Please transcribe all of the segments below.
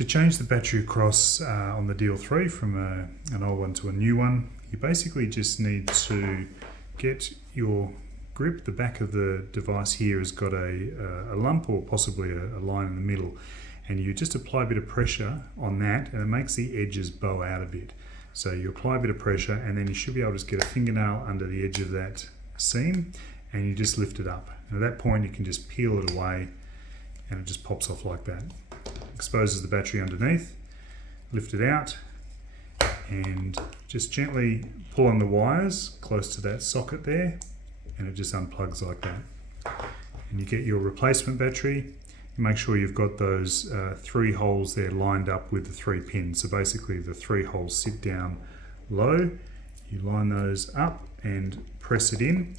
To change the battery across on the DL3 from an old one to a new one, you basically just need to get your grip. The back of the device here has got a lump or possibly a line in the middle, and you just apply a bit of pressure on that and it makes the edges bow out a bit. So you apply a bit of pressure and then you should be able to just get a fingernail under the edge of that seam and you just lift it up. And at that point you can just peel it away and it just pops off like that. Exposes the battery underneath, lift it out and just gently pull on the wires close to that socket there and it just unplugs like that. And you get your replacement battery. You make sure you've got those 3 holes there lined up with the 3 pins. So basically the 3 holes sit down low, you line those up and press it in,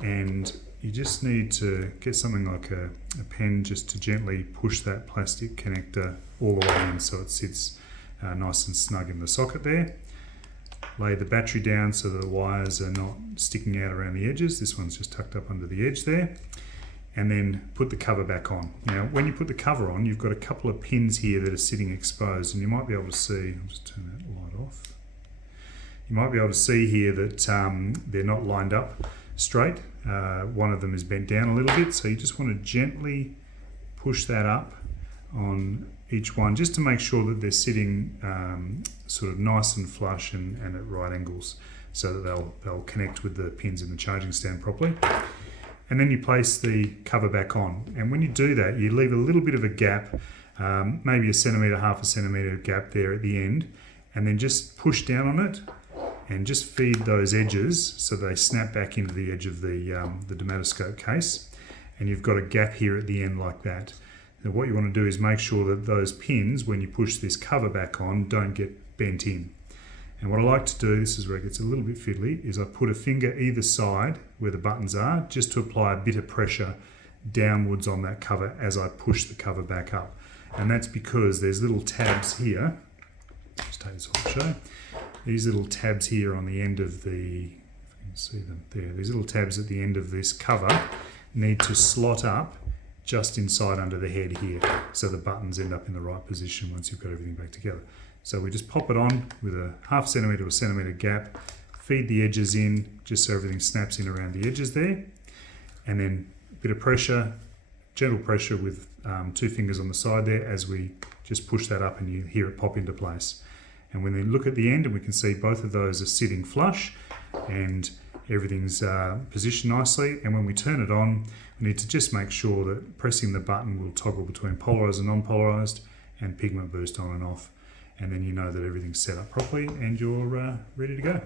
and you just need to get something like a pen just to gently push that plastic connector all the way in so it sits nice and snug in the socket there. Lay the battery down so that the wires are not sticking out around the edges. This one's just tucked up under the edge there. And then put the cover back on. Now when you put the cover on, you've got a couple of pins here that are sitting exposed, and you might be able to see, I'll just turn that light off. You might be able to see here that they're not lined up straight. One of them is bent down a little bit, so you just want to gently push that up on each one just to make sure that they're sitting sort of nice and flush and at right angles so that they'll connect with the pins in the charging stand properly. And then you place the cover back on, and when you do that you leave a little bit of a gap, maybe a centimetre, half a centimetre gap there at the end, and then just push down on it and just feed those edges so they snap back into the edge of the dermatoscope case, and you've got a gap here at the end like that. Now what you want to do is make sure that those pins, when you push this cover back on, don't get bent in. And what I like to do, this is where it gets a little bit fiddly, is I put a finger either side where the buttons are just to apply a bit of pressure downwards on that cover as I push the cover back up. And that's because there's little tabs here. Just take this off the show. These little tabs here on the end of the, if you can see them there, these little tabs at the end of this cover need to slot up just inside under the head here so the buttons end up in the right position once you've got everything back together. So we just pop it on with a half centimetre or centimetre gap, feed the edges in just so everything snaps in around the edges there, and then a bit of pressure, gentle pressure with 2 fingers on the side there as we just push that up and you hear it pop into place. And when we look at the end and we can see both of those are sitting flush and everything's positioned nicely, and when we turn it on we need to just make sure that pressing the button will toggle between polarised and non-polarised and pigment boost on and off, and then you know that everything's set up properly and you're ready to go.